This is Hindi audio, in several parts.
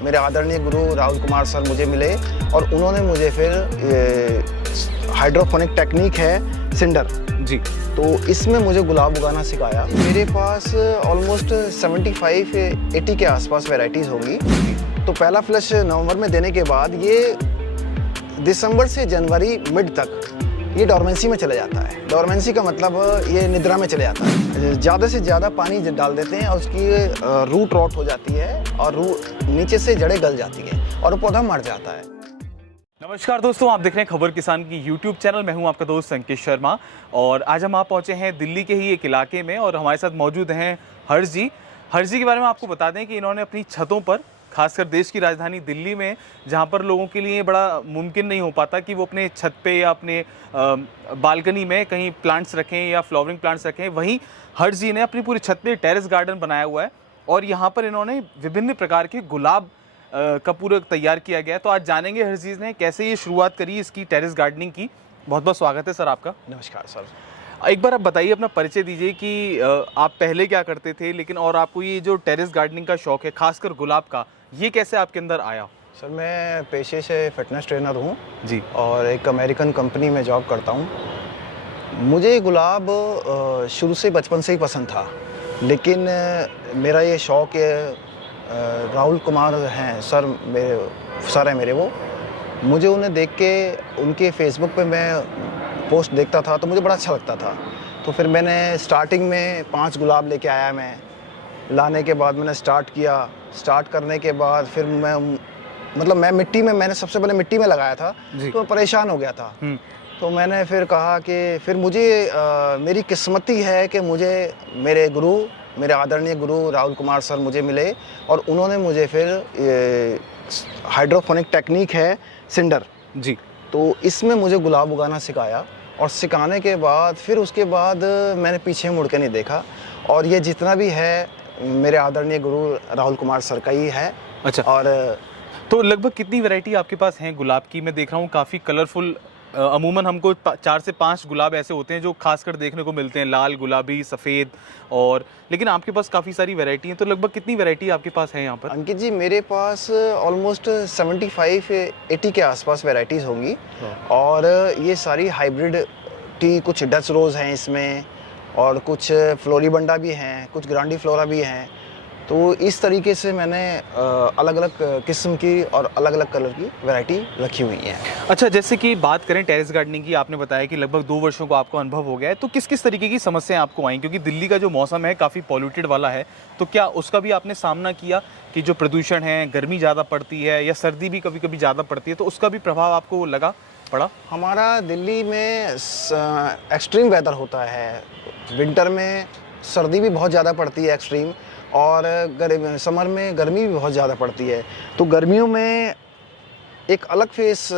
मेरे आदरणीय गुरु राहुल कुमार सर मुझे मिले और उन्होंने मुझे फिर हाइड्रोपोनिक टेक्निक है सिंडर जी, तो इसमें मुझे गुलाब उगाना सिखाया। मेरे पास ऑलमोस्ट 75-80 के आसपास वैरायटीज़ होंगी। तो पहला फ्लश नवंबर में देने के बाद ये दिसंबर से जनवरी मिड तक ये डॉर्मेंसी में चला जाता है। डॉर्मेंसी का मतलब ये निद्रा में चले जाता है। ज़्यादा से ज़्यादा पानी डाल देते हैं और उसकी रूट रॉट हो जाती है और नीचे से जड़ें गल जाती हैं और पौधा मर जाता है। नमस्कार दोस्तों, आप देख रहे हैं खबर किसान की यूट्यूब चैनल। मैं हूं आपका दोस्त संकेत शर्मा और आज हम आप पहुंचे हैं दिल्ली के ही एक इलाके में और हमारे साथ मौजूद हैं हर्ष जी। हर्ष जी के बारे में आपको बता दें कि इन्होंने अपनी छतों पर, खासकर देश की राजधानी दिल्ली में, जहां पर लोगों के लिए बड़ा मुमकिन नहीं हो पाता कि वो अपने छत पे या अपने बालकनी में कहीं प्लांट्स रखें या फ्लावरिंग प्लांट्स रखें, वहीं हर्ष जी ने अपनी पूरी छत पे टेरेस गार्डन बनाया हुआ है और यहाँ पर इन्होंने विभिन्न प्रकार के गुलाब का पूरा तैयार किया गया है। तो आज जानेंगे हर्ष जी ने कैसे ये शुरुआत करी इसकी टेरेस गार्डनिंग की। बहुत बहुत स्वागत है सर आपका। नमस्कार सर। एक बार आप बताइए, अपना परिचय दीजिए कि आप पहले क्या करते थे, लेकिन और आपको ये जो टेरेस गार्डनिंग का शौक है, खासकर गुलाब का, ये कैसे आपके अंदर आया? सर मैं पेशे से फिटनेस ट्रेनर हूँ जी, और एक अमेरिकन कंपनी में जॉब करता हूँ। मुझे गुलाब शुरू से बचपन से ही पसंद था, लेकिन मेरा ये शौक है, राहुल कुमार हैं सर, सर हैं मेरे, वो मुझे उन्हें देख के उनके फेसबुक पे मैं पोस्ट देखता था तो मुझे बड़ा अच्छा लगता था। तो फिर मैंने स्टार्टिंग में 5 गुलाब लेके आया। मैं लाने के बाद मैंने स्टार्ट किया। स्टार्ट करने के बाद फिर मैं मिट्टी में, मैंने सबसे पहले मिट्टी में लगाया था तो मैं परेशान हो गया था। तो मैंने फिर कहा कि फिर मुझे मेरी किस्मती है कि मुझे मेरे आदरणीय गुरु राहुल कुमार सर मुझे मिले और उन्होंने मुझे फिर हाइड्रोपोनिक टेक्निक है सिंडर जी, तो इसमें मुझे गुलाब उगाना सिखाया और सिखाने के बाद फिर उसके बाद मैंने पीछे मुड़ के नहीं देखा और ये जितना भी है मेरे आदरणीय गुरु राहुल कुमार सर का ही है। अच्छा, और तो लगभग कितनी वैरायटी आपके पास हैं गुलाब की? मैं देख रहा हूँ काफ़ी कलरफुल, अमूमन हमको 4 से 5 गुलाब ऐसे होते हैं जो खासकर देखने को मिलते हैं, लाल, गुलाबी, सफ़ेद, और लेकिन आपके पास काफ़ी सारी वैरायटी हैं। तो लगभग कितनी वैरायटी आपके पास है यहाँ पर? अंकित जी, मेरे पास ऑलमोस्ट 75-80 के आसपास वैरायटीज़ होंगी और ये सारी हाइब्रिड टी, कुछ डच रोज़ हैं इसमें और कुछ फ्लोरीबंडा भी हैं, कुछ ग्रांडी फ्लोरा भी हैं। तो इस तरीके से मैंने अलग अलग किस्म की और अलग अलग कलर की वैरायटी रखी हुई है। अच्छा, जैसे कि बात करें टेरेस गार्डनिंग की, आपने बताया कि लगभग 2 वर्षों को आपको अनुभव हो गया है, तो किस किस तरीके की समस्याएं आपको आई? क्योंकि दिल्ली का जो मौसम है काफ़ी पॉल्यूटेड वाला है, तो क्या उसका भी आपने सामना किया कि जो प्रदूषण है, गर्मी ज़्यादा पड़ती है या सर्दी भी कभी कभी ज़्यादा पड़ती है, तो उसका भी प्रभाव आपको पड़ा? हमारा दिल्ली में एक्सट्रीम वेदर होता है। विंटर में सर्दी भी बहुत ज़्यादा पड़ती है एक्सट्रीम, और समर में गर्मी भी बहुत ज़्यादा पड़ती है। तो गर्मियों में एक अलग फेस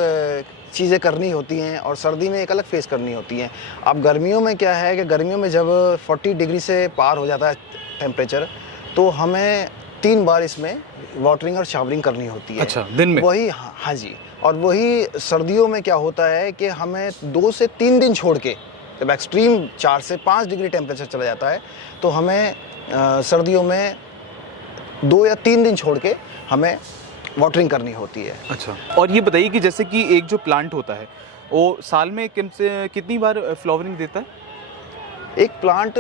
चीज़ें करनी होती हैं और सर्दी में एक अलग फेस करनी होती हैं। अब गर्मियों में क्या है कि गर्मियों में जब 40 डिग्री से पार हो जाता है टेम्परेचर, तो हमें 3 बार इसमें वाटरिंग और शावरिंग करनी होती है। अच्छा, दिन में? वही, हाँ जी। और वही सर्दियों में क्या होता है कि हमें 2 से 3 दिन छोड़ के, जब एक्सट्रीम 4 से 5 डिग्री टेम्परेचर चला जाता है, तो हमें सर्दियों में 2 या 3 दिन छोड़ के हमें वाटरिंग करनी होती है। अच्छा, और ये बताइए कि जैसे कि एक जो प्लांट होता है वो साल में कितनी बार फ्लावरिंग देता है? एक प्लांट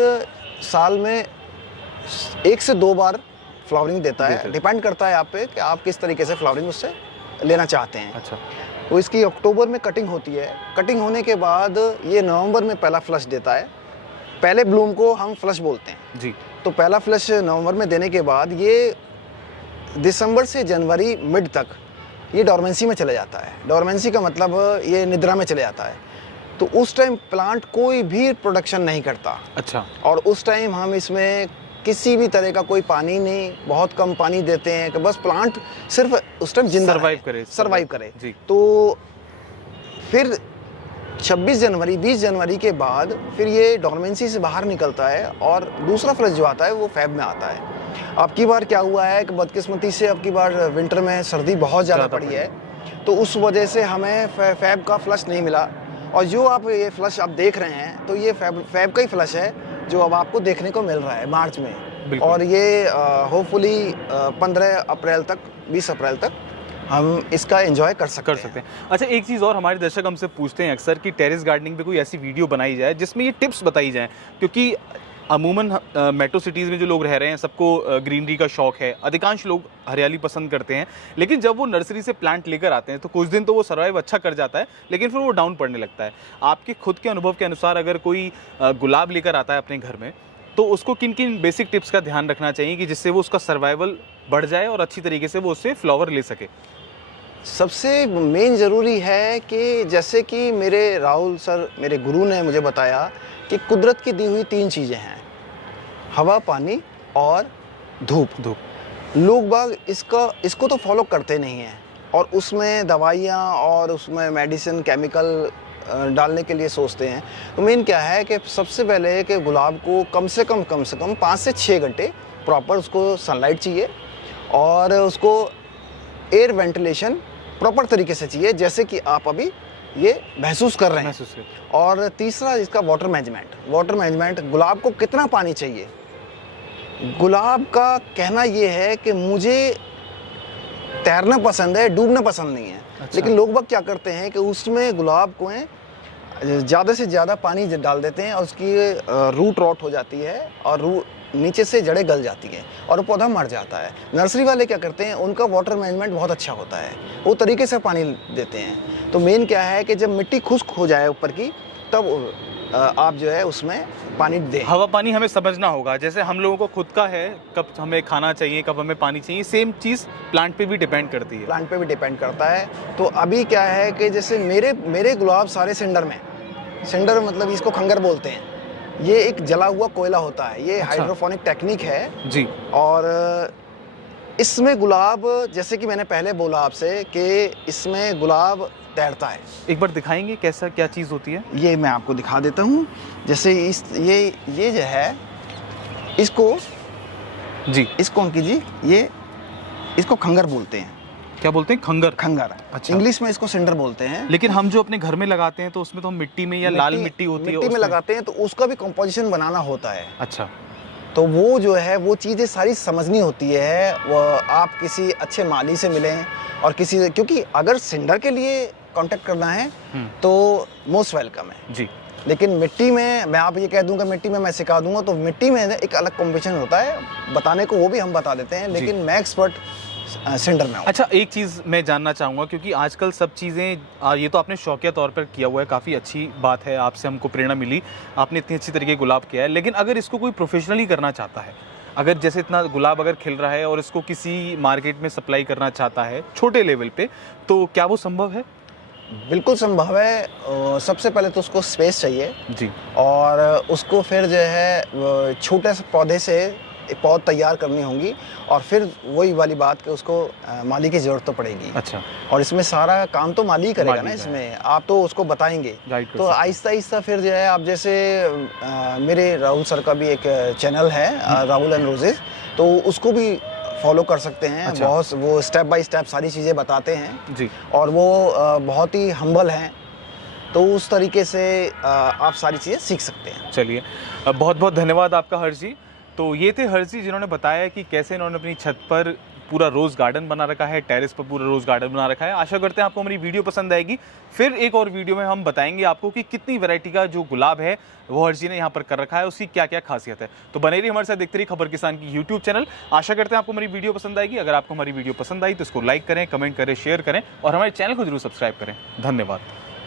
साल में 1 से 2 बार फ्लावरिंग देता है। डिपेंड करता है आप पे कि आप किस तरीके से फ्लावरिंग उससे लेना चाहते हैं। अच्छा, तो इसकी अक्टूबर में कटिंग होती है। कटिंग होने के बाद ये नवंबर में पहला फ्लश देता है। पहले ब्लूम को हम फ्लश बोलते हैं जी। तो पहला फ्लश नवंबर में देने के बाद ये दिसंबर से जनवरी मिड तक ये डॉर्मेंसी में चले जाता है। डॉर्मेंसी का मतलब ये निद्रा में चले जाता है। तो उस टाइम प्लांट कोई भी प्रोडक्शन नहीं करता। अच्छा, और उस टाइम हम इसमें किसी भी तरह का कोई पानी नहीं, बहुत कम पानी देते हैं कि बस प्लांट सिर्फ उस टाइम जिंदा सर्वाइव करे जी। तो फिर 26 जनवरी 20 जनवरी के बाद फिर ये डॉर्मेंसी से बाहर निकलता है और दूसरा फ्लश जो आता है वो फेब में आता है। अब की बार क्या हुआ है कि बदकिस्मती से अब की बार विंटर में सर्दी बहुत ज़्यादा पड़ी है, तो उस वजह से हमें फेब का फ्लश नहीं मिला। और जो आप ये फ्लश आप देख रहे हैं तो ये फेब का ही फ्लश है जो अब आपको देखने को मिल रहा है मार्च में। बिल्कुल। और ये होपफुली 15 अप्रैल तक, 20 अप्रैल तक हम इसका एंजॉय कर सकते हैं। अच्छा, एक चीज़ और हमारे दर्शक हमसे पूछते हैं अक्सर कि टेरेस गार्डनिंग पे कोई ऐसी वीडियो बनाई जाए जिसमें ये टिप्स बताई जाएँ, क्योंकि अमूमन मेट्रो सिटीज़ में जो लोग रह रहे हैं सबको ग्रीनरी का शौक है, अधिकांश लोग हरियाली पसंद करते हैं, लेकिन जब वो नर्सरी से प्लांट लेकर आते हैं तो कुछ दिन तो वो सर्वाइव अच्छा कर जाता है, लेकिन फिर वो डाउन पड़ने लगता है। आपके खुद के अनुभव के अनुसार अगर कोई गुलाब लेकर आता है अपने घर में, तो उसको किन किन बेसिक टिप्स का ध्यान रखना चाहिए कि जिससे वो उसका सर्वाइवल बढ़ जाए और अच्छी तरीके से वो उससे फ्लावर ले सके? सबसे मेन ज़रूरी है कि जैसे कि मेरे राहुल सर, मेरे गुरु ने मुझे बताया कि कुदरत की दी हुई 3 चीज़ें हैं, हवा, पानी और धूप। लोग बाग इसको तो फॉलो करते नहीं हैं और उसमें दवाइयाँ और उसमें मेडिसिन, केमिकल डालने के लिए सोचते हैं। तो मेन क्या है कि सबसे पहले कि गुलाब को कम से कम 5 से 6 घंटे प्रॉपर उसको सनलाइट चाहिए और उसको एयर वेंटिलेशन प्रॉपर तरीके से चाहिए, जैसे कि आप अभी ये महसूस कर रहे हैं। और तीसरा इसका वाटर मैनेजमेंट, गुलाब को कितना पानी चाहिए। गुलाब का कहना ये है कि मुझे तैरना पसंद है, डूबना पसंद नहीं है। अच्छा। लेकिन लोग बाग क्या करते हैं कि उसमें गुलाब को ज़्यादा से ज़्यादा पानी डाल देते हैं और उसकी रूट रॉट हो जाती है और नीचे से जड़ें गल जाती हैं और वो पौधा मर जाता है। नर्सरी वाले क्या करते हैं, उनका वाटर मैनेजमेंट बहुत अच्छा होता है, वो तरीके से पानी देते हैं। तो मेन क्या है कि जब मिट्टी खुश्क हो जाए ऊपर की, तब आप जो है उसमें पानी दें। हवा पानी हमें समझना होगा, जैसे हम लोगों को खुद का है, कब हमें खाना चाहिए, कब हमें पानी चाहिए, सेम चीज़ प्लांट पे भी डिपेंड करती है। प्लांट पे भी डिपेंड करता है। तो अभी क्या है कि जैसे मेरे गुलाब सारे सिंडर मतलब इसको खंगर बोलते हैं। ये एक जला हुआ कोयला होता है, ये अच्छा। हाइड्रोफोनिक टेक्निक है जी। और इसमें गुलाब, जैसे कि मैंने पहले बोला आपसे कि इसमें गुलाब तैरता है। एक बार दिखाएंगे कैसा क्या चीज़ होती है? ये मैं आपको दिखा देता हूँ। जैसे ये जो है, इसको ऑन कीजिए, ये इसको खंगर बोलते हैं। क्या बोलते हैं? खंगर। अच्छा। इंग्लिश में इसको सिंडर बोलते हैं। लेकिन हम जो अपने घर में लगाते हैं तो उसमें तो हम मिट्टी में या लाल मिट्टी होती है, मिट्टी में उसमें लगाते हैं, तो उसका भी कंपोजिशन बनाना होता है। अच्छा। तो वो जो है वो चीज़ें सारी समझनी होती है। वो आप किसी अच्छे माली से मिलें और क्योंकि अगर सिंडर के लिए कांटेक्ट करना है तो मोस्ट वेलकम है जी। लेकिन मिट्टी में मैं आप ये कह दूंगा, मिट्टी में मैं सिखा दूंगा, तो मिट्टी में एक अलग कॉम्पिटिशन होता है, बताने को वो भी हम बता देते हैं, लेकिन मैं एक्सपर्ट सिंडर में हूं। अच्छा, एक चीज़ मैं जानना चाहूँगा, क्योंकि आजकल सब चीज़ें ये तो आपने शौकिया तौर पर किया हुआ है, काफ़ी अच्छी बात है, आपसे हमको प्रेरणा मिली, आपने इतनी अच्छी तरीके गुलाब किया है, लेकिन अगर इसको कोई प्रोफेशनली करना चाहता है, अगर जैसे इतना गुलाब अगर खिल रहा है और इसको किसी मार्केट में सप्लाई करना चाहता है छोटे लेवल पे, तो क्या वो संभव है? बिल्कुल संभव है। सबसे पहले तो उसको स्पेस चाहिए जी। और उसको फिर जो है छोटे से पौधे से एक पौध तैयार करनी होंगी और फिर वही वाली बात कि उसको माली की ज़रूरत तो पड़ेगी। अच्छा। और इसमें सारा काम तो माली ही करेगा ना, इसमें आप तो उसको बताएंगे, तो आहिस्ता आहिस्ता फिर जो है आप जैसे मेरे राहुल सर का भी एक चैनल है, राहुल एंड रोजेज, तो उसको भी फॉलो कर सकते हैं। अच्छा। बहुत वो स्टेप बाय स्टेप सारी चीज़ें बताते हैं जी। और वो बहुत ही हम्बल हैं, तो उस तरीके से आप सारी चीज़ें सीख सकते हैं। चलिए, बहुत बहुत धन्यवाद आपका हर्ष जी। तो ये थे हर्ष जी जिन्होंने बताया कि कैसे इन्होंने अपनी छत पर पूरा रोज़ गार्डन बना रखा है, टेरेस पर पूरा रोज़ गार्डन बना रखा है। आशा करते हैं आपको हमारी वीडियो पसंद आएगी। फिर एक और वीडियो में हम बताएंगे आपको कि कितनी वैरायटी का जो गुलाब है वो हर्ष जी ने यहाँ पर कर रखा है, उसकी क्या क्या खासियत है। तो बने रहिए हमारे साथ, देखते रहिए खबर किसान की यूट्यूब चैनल। आशा करते हैं आपको हमारी वीडियो पसंद आएगी। अगर आपको हमारी वीडियो पसंद आई तो इसको लाइक करें, कमेंट करें, शेयर करें और हमारे चैनल को जरूर सब्सक्राइब करें। धन्यवाद।